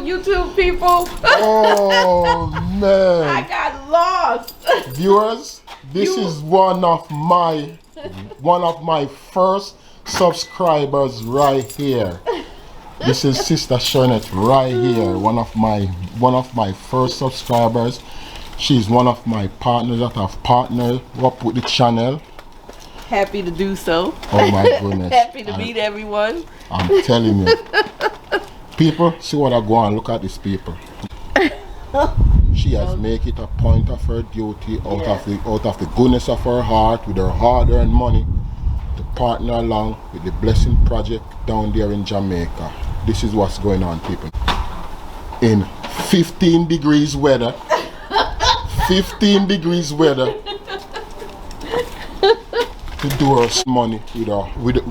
YouTube people. Oh man! I got lost. Viewers, this is one of my first subscribers right here. This is Sister Shernette right here. One of my first subscribers. She's one of my partners that I've partnered up with the channel. Happy to do so. Oh my goodness. Happy to meet everyone. I'm telling you. People, see what I go on. Look at these people. She has made it a point of her duty out of the goodness of her heart, with her hard-earned money, to partner along with the Blessing Project down there in Jamaica. This is what's going on, people. In 15 degrees weather, 15 degrees weather, to do her money with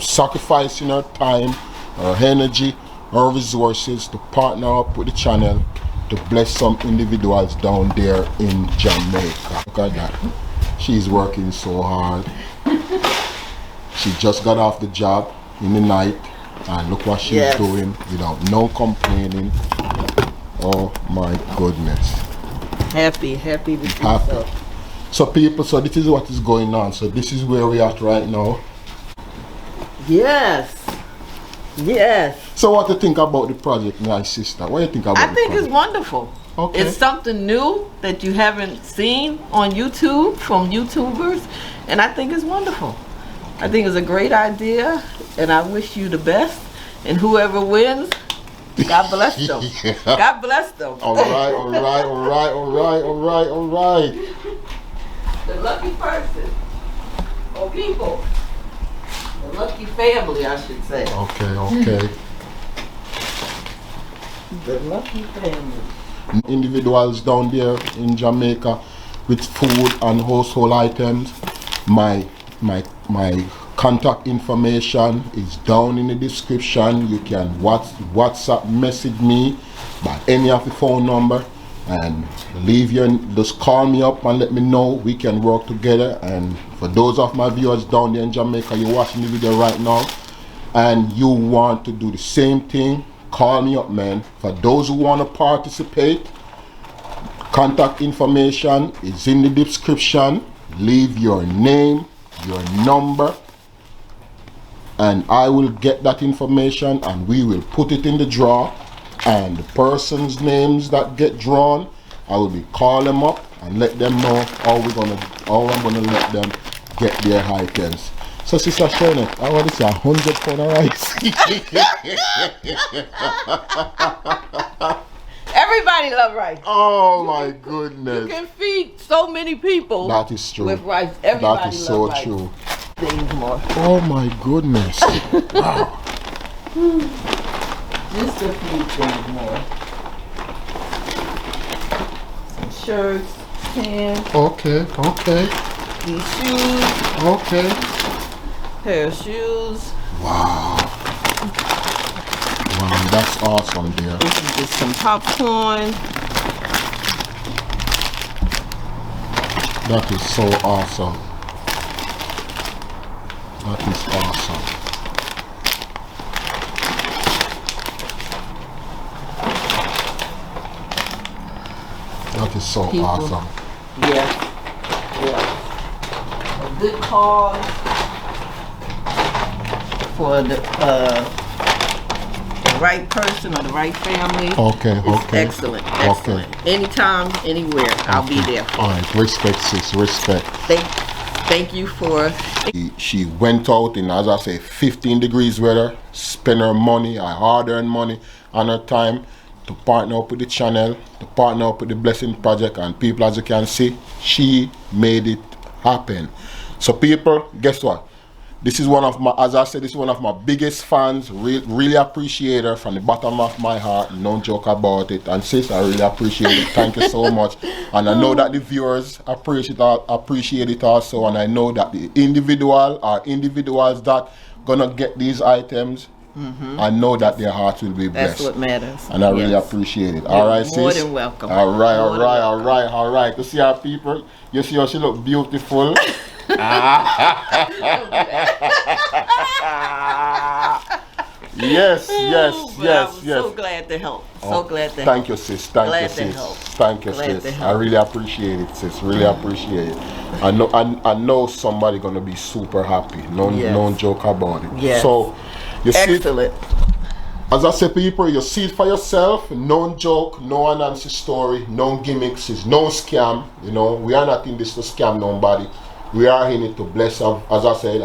sacrificing her time, her energy, her resources to partner up with the channel to bless some individuals down there in Jamaica. Look at that. She's working so hard. She just got off the job in the night and look what she's doing without no complaining. Oh my goodness. Happy to do so. So people, so this is what is going on. So this is where we are at right now. Yes. So what do you think about the project, my sister? What do you think about I think it's wonderful. Okay. It's something new that you haven't seen on YouTube from YouTubers, and I think it's wonderful. I think it's a great idea, and I wish you the best. And whoever wins, God bless them. God bless them. All right. The lucky person, or people. The lucky family, I should say. Okay. The lucky family. Individuals down there in Jamaica with food and household items. My contact information is down in the description. You can WhatsApp message me by any of the phone number and just call me up and let me know. We can work together. And for those of my viewers down there in Jamaica, you're watching the video right now and you want to do the same thing, call me up, man. For those who want to participate, contact information is in the description. Leave your name, your number, and I will get that information and we will put it in the draw. And the person's names that get drawn, I will be call them up and let them know how I'm gonna let them get their items. So Sister Shernette, I want to say 100 pounds of rice. Everybody love rice. Oh my goodness. You can feed so many people. That is true. With rice. Everybody that is so rice. true. Things more. Oh my goodness. Wow. Just a few things more. Some shirts, pants. Okay. These shoes. Okay. Pair of shoes. Wow, that's awesome there. This is just some popcorn. That is so awesome. That is awesome. That is so awesome. Yeah. A good cause for the right person or the right family. Okay. Excellent. Anytime, anywhere, I'll be there. All right, respect, sis, respect. Thank you for. She went out in, as I say, 15 degrees weather, spent her money, her hard-earned money, and her time to partner up with the channel, to partner up with the Blessing Project, and people, as you can see, she made it happen. So people, guess what? This is one of my, as I said, this is one of my biggest fans. Really appreciate her from the bottom of my heart. No joke about it. And sis, I really appreciate it. Thank you so much. And I know that the viewers appreciate it also. And I know that the individuals that gonna get these items, I know that their hearts will be blessed. That's what matters. And I really appreciate it. All right, sis. More than welcome. All right. To see our people, you see how she look beautiful. Yes, yes, But yes, I'm yes. so glad to help. So Oh, glad to help. thank you, sis. Thank Glad you, to sis. help. Thank you, Glad to sis. I help. really appreciate it, sis. Really appreciate it. I know somebody gonna be super happy. No, Yes. no joke about it. Yes. So, you see, Excellent. as I say, people, you see it for yourself. No joke, no Anansi story, no gimmicks, it's no scam. You know, we are not in this to scam nobody. We are in it to bless, as I said,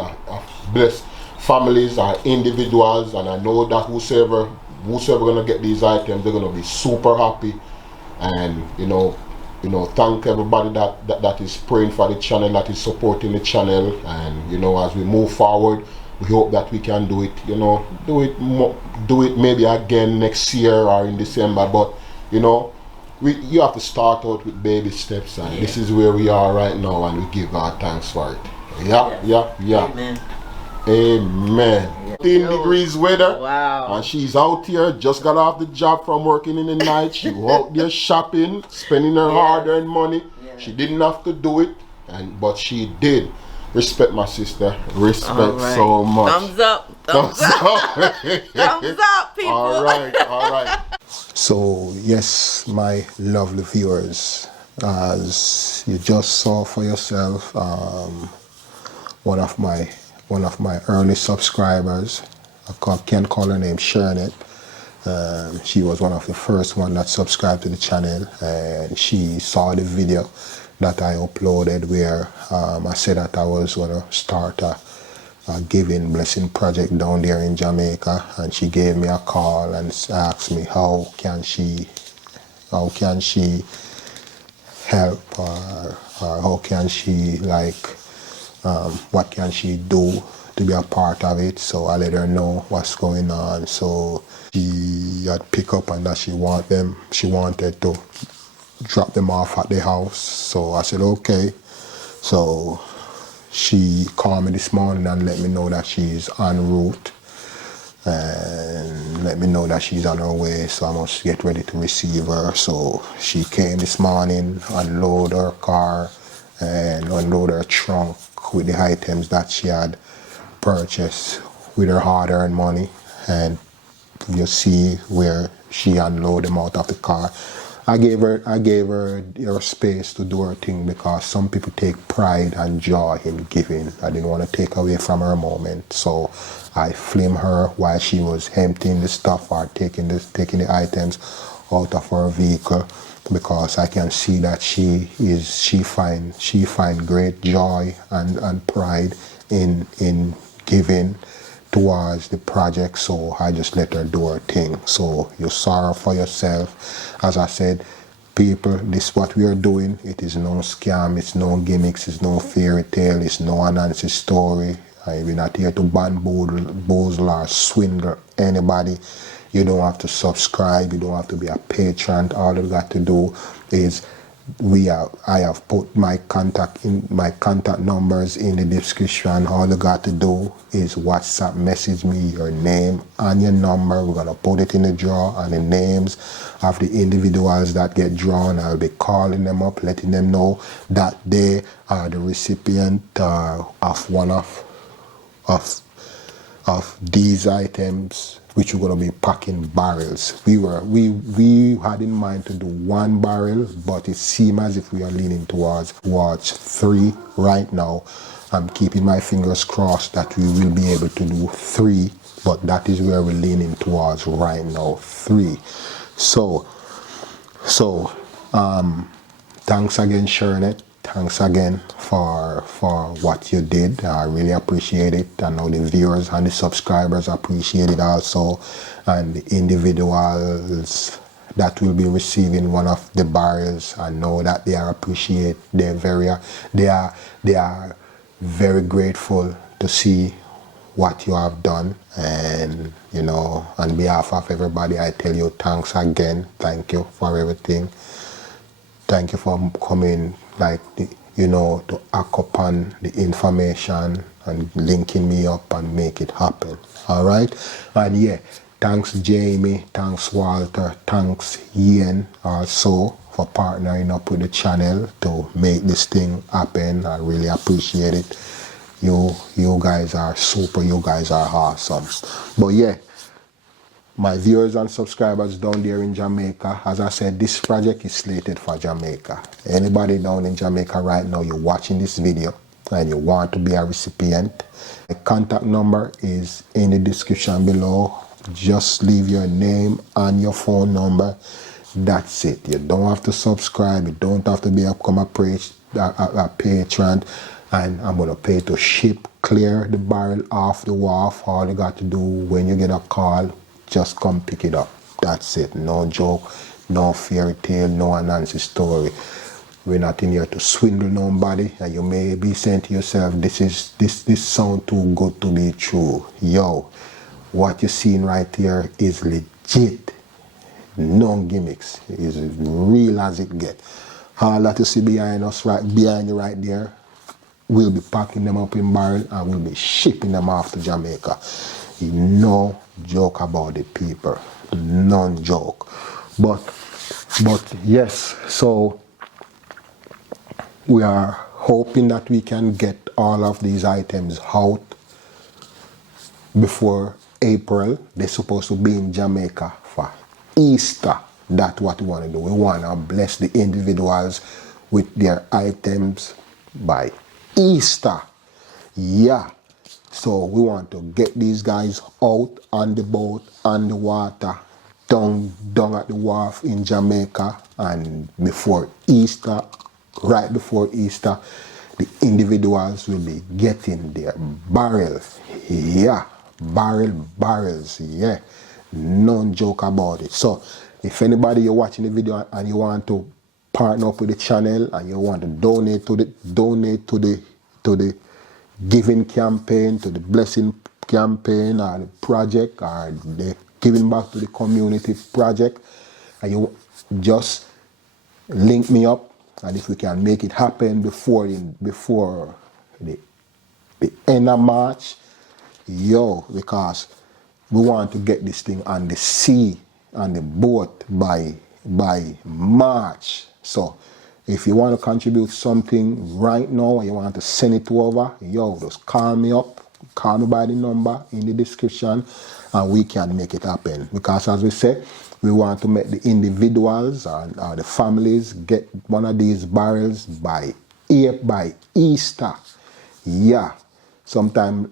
bless families, individuals, and I know that whosoever gonna get these items, they're gonna be super happy. And thank everybody that is praying for the channel, that is supporting the channel. And as we move forward, we hope that we can do it, do it maybe again next year or in December. But you have to start out with baby steps, and this is where we are right now, and we give God thanks for it. Yeah. Amen. Amen. 10 degrees weather. Wow. And she's out here, just got off the job from working in the night. She out there shopping, spending her hard-earned money. Yes. She didn't have to do it, but she did. Respect, my sister. Respect so much. Thumbs up. Thumbs up. Thumbs up, people. All right. So, yes, my lovely viewers, as you just saw for yourself, one of my early subscribers, I can't call her name, Shernet. She was one of the first one that subscribed to the channel, and she saw the video that I uploaded where I said that I was going to start a giving blessing project down there in Jamaica, and she gave me a call and asked me how can she help, or how can she, what can she do to be a part of it. So I let her know what's going on. So she had pick up and that she wanted to drop them off at the house. So I said okay. So she called me this morning and let me know that she's en route, and let me know that she's on her way, so I must get ready to receive her. So she came this morning, unload her car and unload her trunk with the items that she had purchased with her hard-earned money, and you see where she unloaded them out of the car. I gave her space to do her thing, because some people take pride and joy in giving. I didn't want to take away from her moment, so I filmed her while she was emptying the stuff or taking the items out of her vehicle, because I can see that she find great joy and pride in giving towards the project. So I just let her do her thing. So you saw her for yourself. As I said, people, this is what we are doing. It is no scam, it's no gimmicks, it's no fairy tale, it's no Anansi story. We're not here to bamboozle or swindle anybody. You don't have to subscribe, you don't have to be a patron. All you got to do is I have put my contact numbers in the description. All you got to do is WhatsApp message me your name and your number. We're gonna put it in the drawer, and the names of the individuals that get drawn, I'll be calling them up, letting them know that they are the recipient of one of these items, which we're going to be packing barrels. We had in mind to do 1 barrel, but it seems as if we are leaning towards 3 right now. I'm keeping my fingers crossed that we will be able to do 3, but that is where we're leaning towards right now, 3. So thanks again, Shernet. Thanks again for what you did. I really appreciate it. I know the viewers and the subscribers appreciate it also, and the individuals that will be receiving one of the barrels, I know that they are appreciate. They are very grateful to see what you have done, and on behalf of everybody, I tell you thanks again. Thank you for everything. Thank you for coming, to act upon the information and linking me up and make it happen. All right? And yeah, thanks Jamie, thanks Walter, thanks Ian also for partnering up with the channel to make this thing happen. I really appreciate it. You guys are super, you guys are awesome. But yeah, my viewers and subscribers down there in Jamaica, as I said, this project is slated for Jamaica. Anybody down in Jamaica right now, you're watching this video and you want to be a recipient, the contact number is in the description below. Just leave your name and your phone number. That's it. You don't have to subscribe. You don't have to become a patron. And I'm going to pay to ship, clear the barrel off the wharf. All you got to do when you get a call, just come pick it up. That's it. No joke, no fairy tale, no Anansi story. We're not in here to swindle nobody. And you may be saying to yourself, this sound too good to be true. Yo, what you're seeing right here is legit. No gimmicks. It's real as it gets. All that you see behind us, behind you right there, we'll be packing them up in barrel and we'll be shipping them off to Jamaica. No joke about it, people. None joke. But yes, so we are hoping that we can get all of these items out before April. They're supposed to be in Jamaica for Easter. That's what we want to do. We want to bless the individuals with their items by Easter. Yeah. So we want to get these guys out on the boat, on the water, down at the wharf in Jamaica, and before Easter, right before Easter, the individuals will be getting their barrels. Yeah. Barrels. Yeah. No joke about it. So if anybody you're watching the video and you want to partner up with the channel and you want to donate to the giving campaign, to the blessing campaign, or the project, or the giving back to the community project, and you just link me up, and if we can make it happen before the end of March, yo, because we want to get this thing on the sea, on the boat by March. So if you want to contribute something right now and you want to send it over, yo, just call me up. Call me by the number in the description and we can make it happen. Because as we say, we want to make the individuals and the families get one of these barrels by Easter. Yeah. Sometimes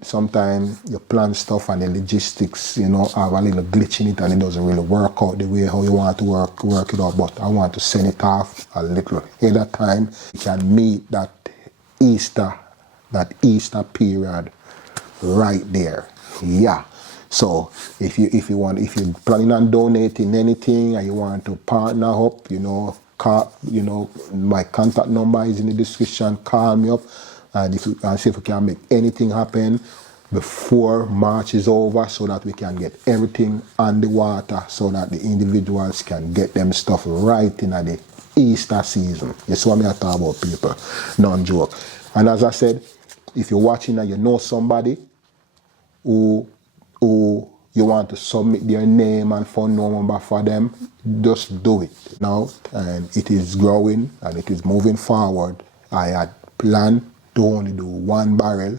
you plan stuff and the logistics, have a little glitch in it and it doesn't really work out the way how you want to work it out. But I want to send it off a little ahead of time. You can meet that Easter period right there. Yeah. So if you're planning on donating anything and you want to partner up, my contact number is in the description. Call me up. And see if we can make anything happen before March is over so that we can get everything on the water so that the individuals can get them stuff right in the Easter season. You see what I talk about, people. Non joke. And as I said, if you're watching and you know somebody who you want to submit their name and phone number for them, just do it now. And it is growing and it is moving forward. I had planned to only do one barrel,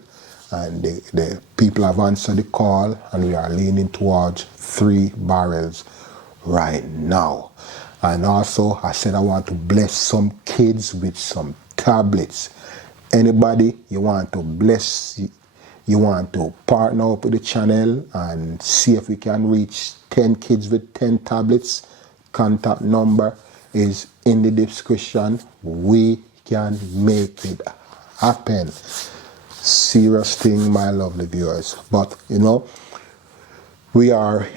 and the people have answered the call, and we are leaning towards 3 barrels right now. And also, I said I want to bless some kids with some tablets. Anybody you want to bless, you want to partner up with the channel and see if we can reach 10 kids with 10 tablets, contact number is in the description. We can make it happen. Serious thing, my lovely viewers. But we are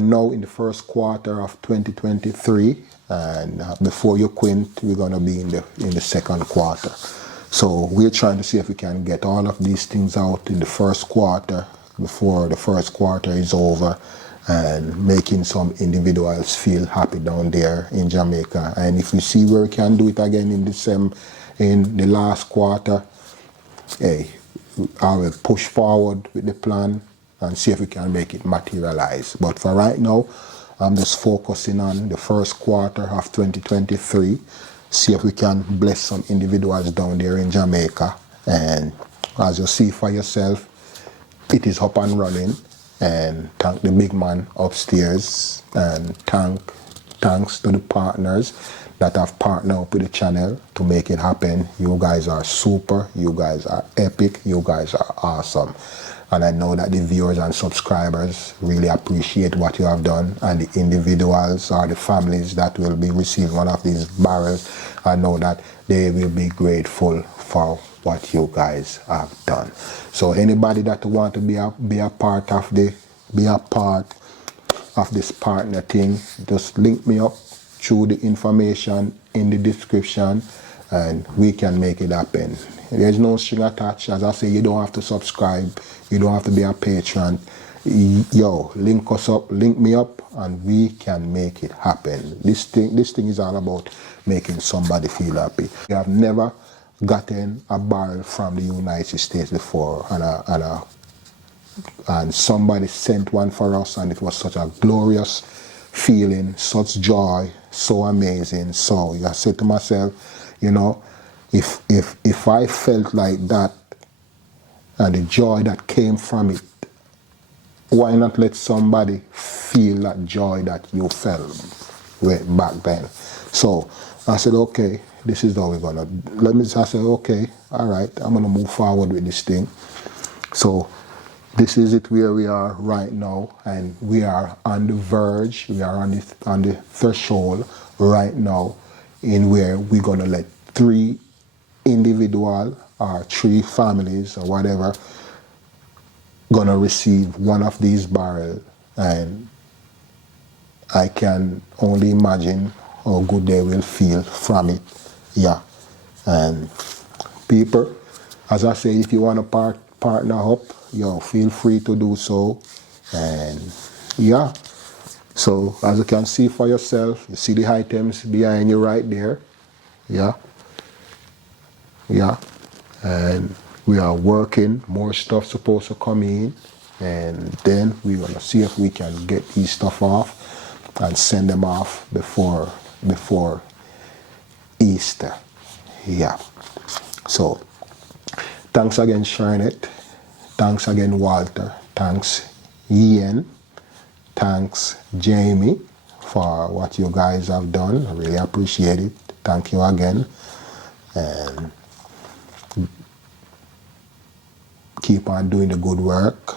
now in the first quarter of 2023, and before you quint, we're gonna be in the second quarter. So we're trying to see if we can get all of these things out in the first quarter before the first quarter is over, and making some individuals feel happy down there in Jamaica. And if we see where we can do it again in the last quarter, hey, I will push forward with the plan and see if we can make it materialize. But for right now, I'm just focusing on the first quarter of 2023, see if we can bless some individuals down there in Jamaica. And as you see for yourself, it is up and running. and thank the big man upstairs, and thanks to the partners that have partnered up with the channel to make it happen. You guys are super, you guys are epic, you guys are awesome. And I know that the viewers and subscribers really appreciate what you have done, and the individuals or the families that will be receiving one of these barrels, I know that they will be grateful for what you guys have done. So anybody that want to be a part of this partner thing, just link me up through the information in the description and we can make it happen. There's no string attached. As I say, you don't have to subscribe, you don't have to be a patron. Yo, link us up, link me up, and we can make it happen. This thing is all about making somebody feel happy. We have never gotten a barrel from the United States before, and somebody sent one for us, and it was such a glorious feeling, such joy, so amazing. So I said to myself, you know, if I felt like that and the joy that came from it, why not let somebody feel that joy that you felt way back then? So I said, okay, this is how we're gonna. I said, okay, all right, I'm gonna move forward with this thing. So this is it where we are right now, and we are on the verge, we are on the threshold right now, in where we're gonna let 3 individual or 3 families or whatever gonna receive one of these barrels, and I can only imagine how good they will feel from it. Yeah. And people, as I say, if you want to partner up, yo, feel free to do so. And yeah, so as you can see for yourself, you see the items behind you right there. Yeah. And we are working, more stuff supposed to come in, and then we're gonna see if we can get these stuff off and send them off before Easter. Yeah. So thanks again, Charlotte. Thanks again, Walter. Thanks, Ian. Thanks, Jamie, for what you guys have done. I really appreciate it. Thank you again. And keep on doing the good work.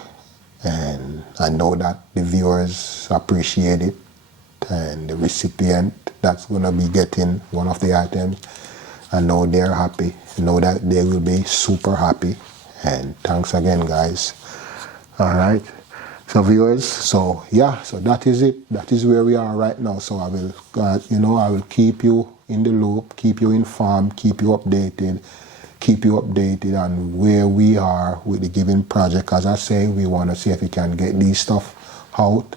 And I know that the viewers appreciate it. And the recipient that's going to be getting one of the items, I know they're happy. I know that they will be super happy. And thanks again, guys. All right. So viewers, so yeah, so that is it. That is where we are right now. So I will, I will keep you in the loop, keep you informed, keep you updated on where we are with the given project. As I say, we want to see if we can get these stuff out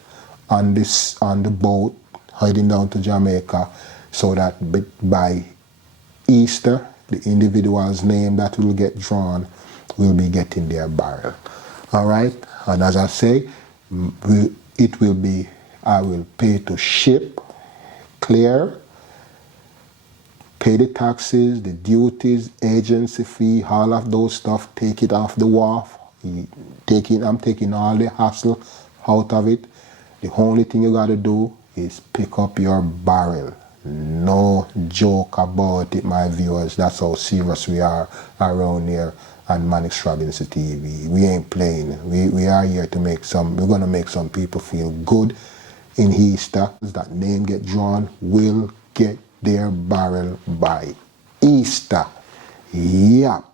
on the boat heading down to Jamaica, so that by Easter, the individual's name that will get drawn will be getting their barrel. All right. And as I say, I will pay to ship, clear, pay the taxes, the duties, agency fee, all of those stuff, take it off the wharf. I'm taking all the hassle out of it. The only thing you gotta do is pick up your barrel. No joke about it, my viewers. That's how serious we are around here on Manix Robinson TV. We ain't playing. We are here to we're gonna make some people feel good in Easter. That name get drawn will get their barrel by Easter. Yep.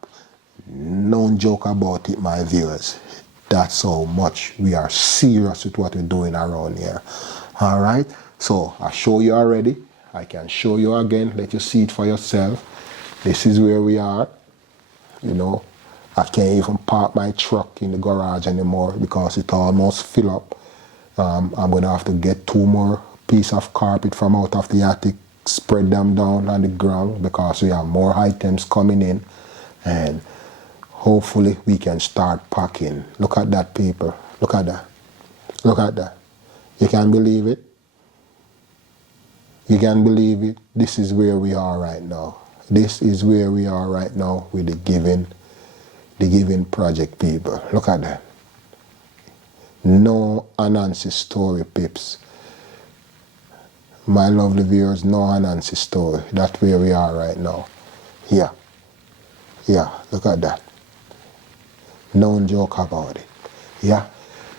No joke about it, my viewers. That's how much we are serious with what we're doing around here. All right. So I show you already. I can show you again. Let you see it for yourself. This is where we are. You know, I can't even park my truck in the garage anymore because it almost fill up. I'm going to have to get 2 more pieces of carpet from out of the attic, spread them down on the ground because we have more items coming in, and hopefully we can start packing. Look at that, people. Look at that. Look at that. You can't believe it? You can't believe it? This is where we are right now. This is where we are right now with the giving project, people. Look at that. No Anansi story, pips. My lovely viewers, no Anansi story. That's where we are right now. Yeah. Yeah, look at that. No joke about it. Yeah.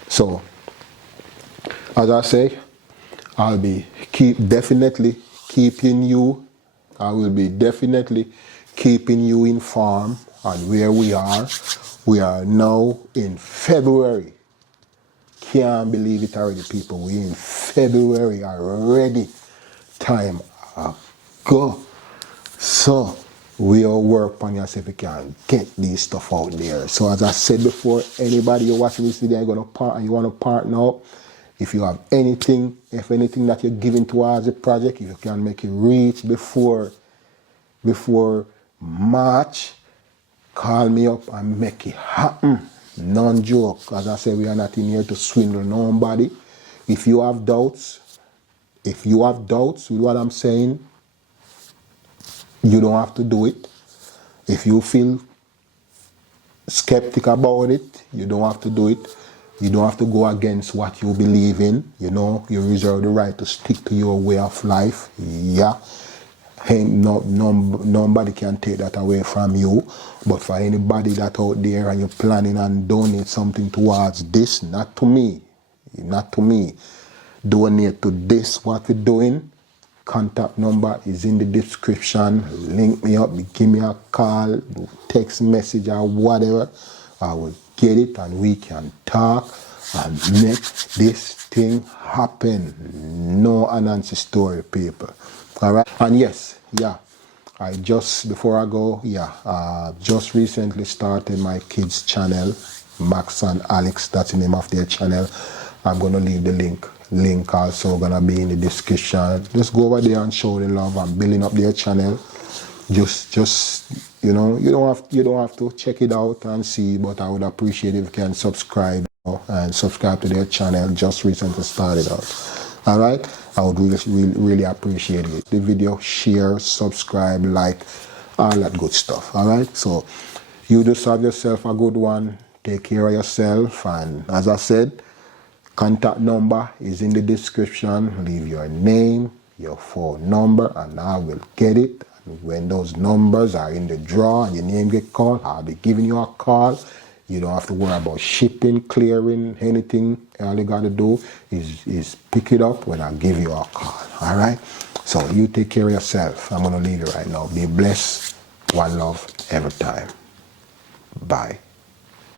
So, as I say, I'll be definitely keeping you. I will be definitely keeping you informed on where we are. We are now in February. Can't believe it already, people. We in February already. Time go. So we all work on yourself if you can get these stuff out there. So as I said before, anybody you're watching this video, you're gonna partner, you want to partner up. If you have anything, if anything that you're giving towards the project, if you can make it reach before March, call me up and make it happen. Non-joke. As I said, we are not in here to swindle nobody. If you have doubts with what I'm saying, you don't have to do it. If you feel skeptic about it, you don't have to do it. You don't have to go against what you believe in. You know, you reserve the right to stick to your way of life. Yeah. Nobody can take that away from you. But for anybody that out there and you're planning on donate something towards this, not to me, donate to this, what we're doing. Contact number is in the description. Link me up, give me a call, text message or whatever. I will get it and we can talk and make this thing happen. No Anansi story, people. All right. And yes, yeah, I just, before I go, just recently started my kids channel, Max and Alex. That's the name of their channel. I'm gonna leave the link also gonna be in the description. Just go over there and show the love. I'm building up their channel. Just you know, you don't have to check it out and see, but I would appreciate if you can subscribe and subscribe to their channel. Just recently started out. All right, I would really appreciate it. The video, share, subscribe, like, all that good stuff. All right, so you just have yourself a good one. Take care of yourself, and as I said, contact number is in the description. Leave your name, your phone number, and I will get it. And when those numbers are in the draw and your name get called, I'll be giving you a call. You don't have to worry about shipping, clearing, anything. All you got to do is pick it up when I give you a call. All right? So you take care of yourself. I'm going to leave you right now. Be blessed. One love every time. Bye.